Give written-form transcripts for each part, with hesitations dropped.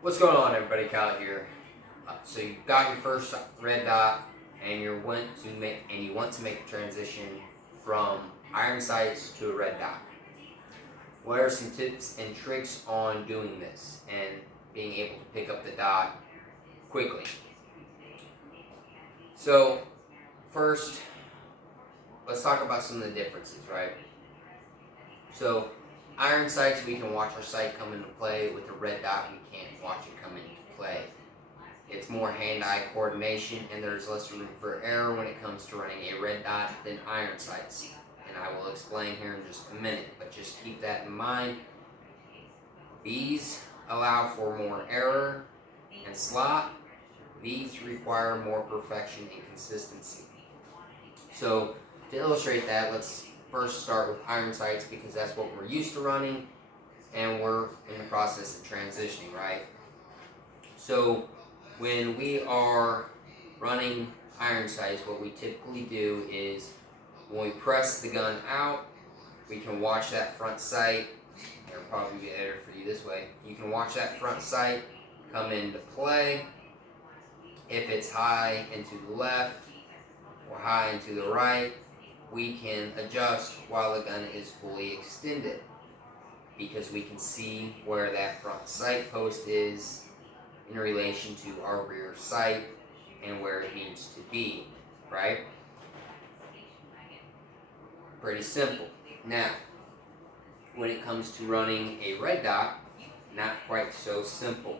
What's going on, everybody? Kyle here. So you got your first red dot, and you want to make the transition from iron sights to a red dot. What are some tips and tricks on doing this and being able to pick up the dot quickly? So first, let's talk about some of the differences, right? So iron sights, we can watch our sight come into play. With a red dot, we can't watch it come into play. It's more hand-eye coordination, and there's less room for error when it comes to running a red dot than iron sights. And I will explain here in just a minute, but just keep that in mind. These allow for more error and slot. These require more perfection and consistency. So to illustrate that, let's first start with iron sights because that's what we're used to running, and we're in the process of transitioning, right? So when we are running iron sights, what we typically do is when we press the gun out, we can watch that front sight. It'll probably be better for you this way. You can watch that front sight come into play. If it's high and to the left or high and to the right, we can adjust while the gun is fully extended because we can see where that front sight post is in relation to our rear sight and where it needs to be, right? Pretty simple. Now, when it comes to running a red dot, not quite so simple.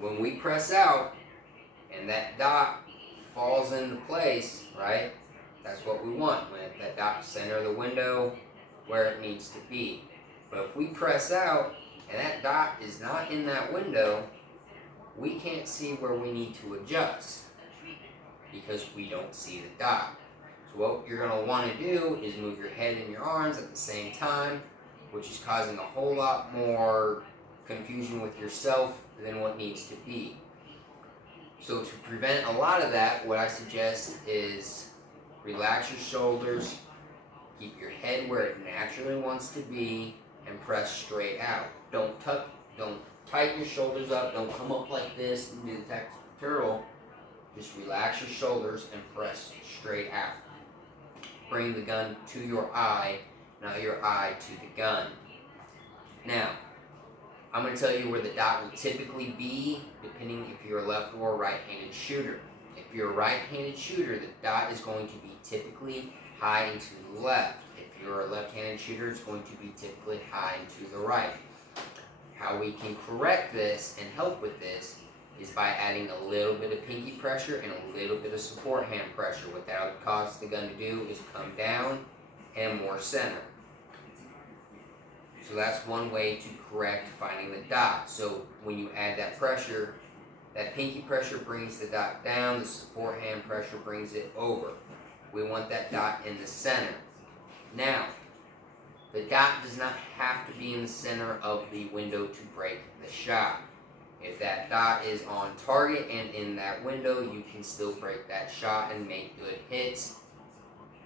When we press out and that dot falls into place, right? That's what we want, when that dot center of the window where it needs to be. But if we press out and that dot is not in that window, we can't see where we need to adjust because we don't see the dot. So what you're going to want to do is move your head and your arms at the same time, which is causing a whole lot more confusion with yourself than what needs to be. So to prevent a lot of that, what I suggest is relax your shoulders, keep your head where it naturally wants to be, and press straight out. Don't tighten your shoulders up, don't come up like this and do the Texas turtle. Just relax your shoulders and press straight out. Bring the gun to your eye, not your eye to the gun. Now, I'm going to tell you where the dot will typically be, depending if you're a left or right-handed shooter. If you're a right-handed shooter, the dot is going to be typically high and to the left. If you're a left-handed shooter, it's going to be typically high and to the right. How we can correct this and help with this is by adding a little bit of pinky pressure and a little bit of support hand pressure. What that would cause the gun to do is come down and more center. So that's one way to correct finding the dot. So when you add that pressure, that pinky pressure brings the dot down, the support hand pressure brings it over. We want that dot in the center. Now, the dot does not have to be in the center of the window to break the shot. If that dot is on target and in that window, you can still break that shot and make good hits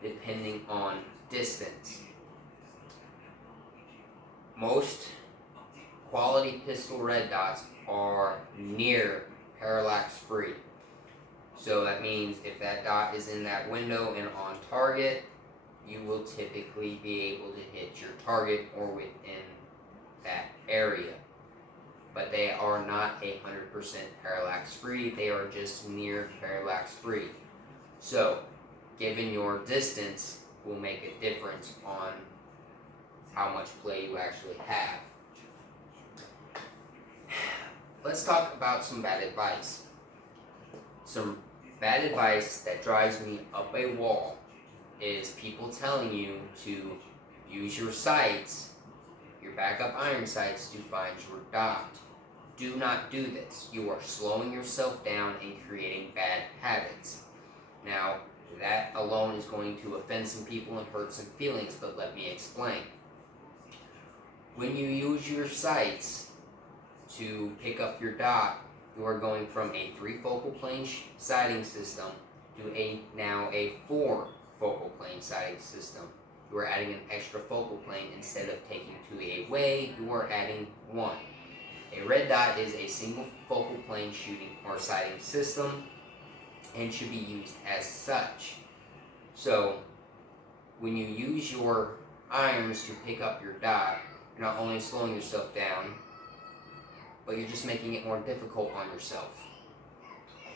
depending on distance. Most quality pistol red dots are near parallax free. So that means if that dot is in that window and on target, you will typically be able to hit your target or within that area. But they are not 100% parallax free, they are just near parallax free. So, given your distance will make a difference on how much play you actually have. Let's talk about some bad advice. Some bad advice that drives me up a wall is people telling you to use your sights, your backup iron sights, to find your dot. Do not do this. You are slowing yourself down and creating bad habits. Now, that alone is going to offend some people and hurt some feelings, but let me explain. When you use your sights to pick up your dot, you are going from a 3 focal plane sighting system to now a 4 focal plane sighting system. You are adding an extra focal plane. Instead of taking 2 away, you are adding 1. A red dot is a single focal plane shooting or sighting system and should be used as such. So when you use your irons to pick up your dot, you're not only slowing yourself down, but you're just making it more difficult on yourself.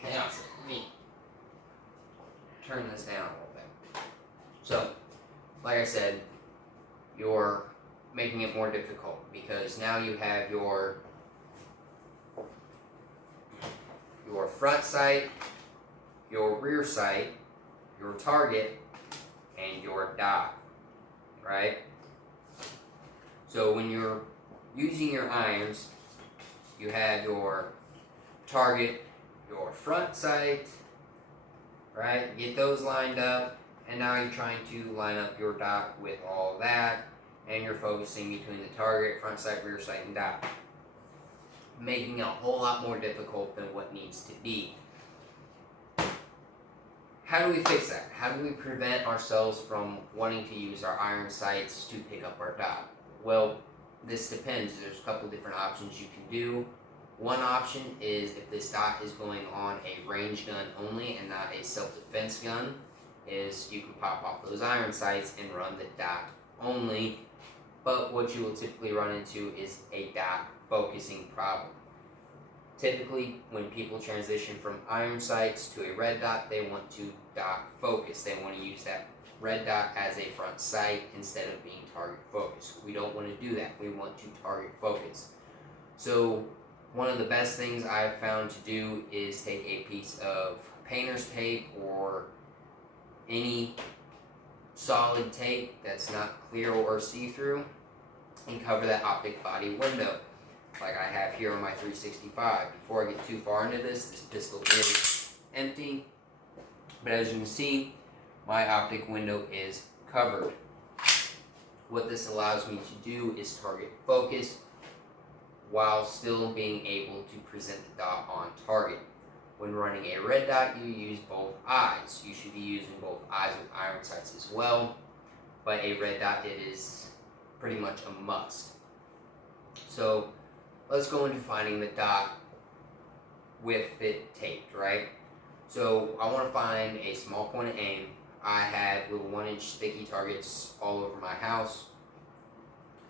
Hang on a second, let me turn this down a little bit. So, like I said, you're making it more difficult because now you have your front sight, your rear sight, your target, and your dot, right? So when you're using your irons, you have your target, your front sight, right? Get those lined up, and now you're trying to line up your dot with all that, and you're focusing between the target, front sight, rear sight, and dot, making it a whole lot more difficult than what needs to be. How do we fix that? How do we prevent ourselves from wanting to use our iron sights to pick up our dot? Well, this depends. There's a couple different options you can do. One option is if this dot is going on a range gun only and not a self-defense gun, is you can pop off those iron sights and run the dot only. But what you will typically run into is a dot focusing problem. Typically, when people transition from iron sights to a red dot, they want to dot focus. They want to use that red dot as a front sight instead of being target focused. We don't want to do that. We want to target focus. So one of the best things I've found to do is take a piece of painter's tape or any solid tape that's not clear or see-through and cover that optic body window like I have here on my 365. Before I get too far into this pistol is empty, but as you can see, my optic window is covered. What this allows me to do is target focus while still being able to present the dot on target. When running a red dot, you use both eyes. You should be using both eyes with iron sights as well, but a red dot, it is pretty much a must. So let's go into finding the dot with it taped, right? So I want to find a small point of aim. I have little 1-inch sticky targets all over my house,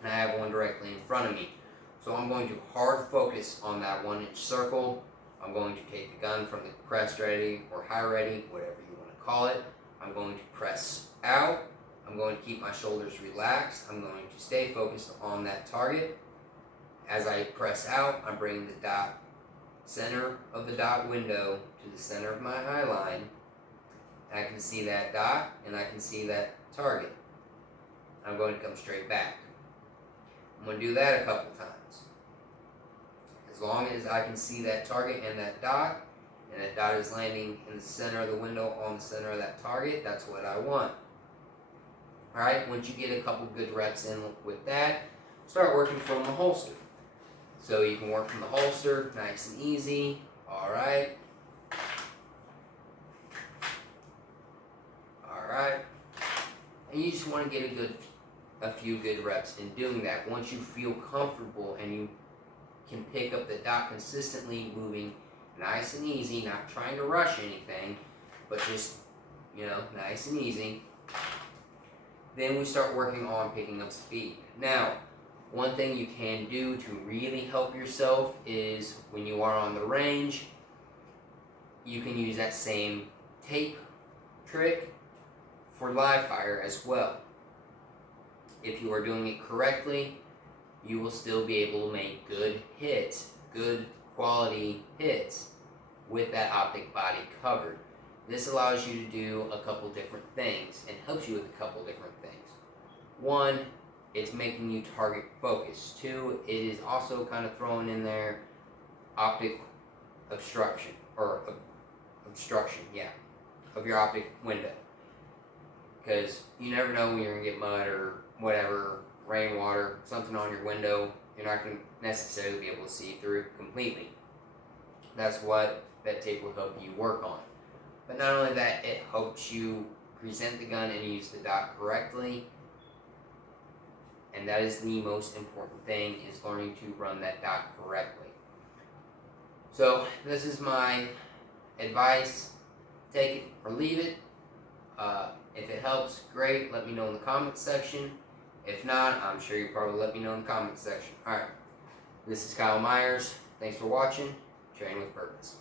and I have one directly in front of me. So I'm going to hard focus on that 1-inch circle. I'm going to take the gun from the press ready or high ready, whatever you want to call it. I'm going to press out. I'm going to keep my shoulders relaxed. I'm going to stay focused on that target. As I press out, I'm bringing the dot center of the dot window to the center of my eye line. I can see that dot and I can see that target. I'm going to come straight back. I'm going to do that a couple times. As long as I can see that target and that dot is landing in the center of the window on the center of that target, that's what I want. Alright, once you get a couple good reps in with that, start working from the holster. So you can work from the holster, nice and easy. Alright. Alright. And you just want to get a few good reps in doing that. Once you feel comfortable and you can pick up the dot consistently, moving nice and easy, not trying to rush anything, but just, nice and easy, then we start working on picking up speed. Now, one thing you can do to really help yourself is when you are on the range, you can use that same tape trick for live fire as well. If you are doing it correctly, you will still be able to make good hits, good quality hits with that optic body covered. This allows you to do a couple different things and helps you with a couple different things. One, it's making you target focus. Two, it is also kind of throwing in there optic obstruction, of your optic window. Because you never know when you're going to get mud or whatever, rainwater, something on your window, you're not going to necessarily be able to see through it completely. That's what that tape will help you work on. But not only that, it helps you present the gun and use the dot correctly. And that is the most important thing, is learning to run that dot correctly. So this is my advice. Take it or leave it. If it helps, great. Let me know in the comments section. If not, I'm sure you'll probably let me know in the comments section. Alright. This is Kyle Myers. Thanks for watching. Train with Purpose.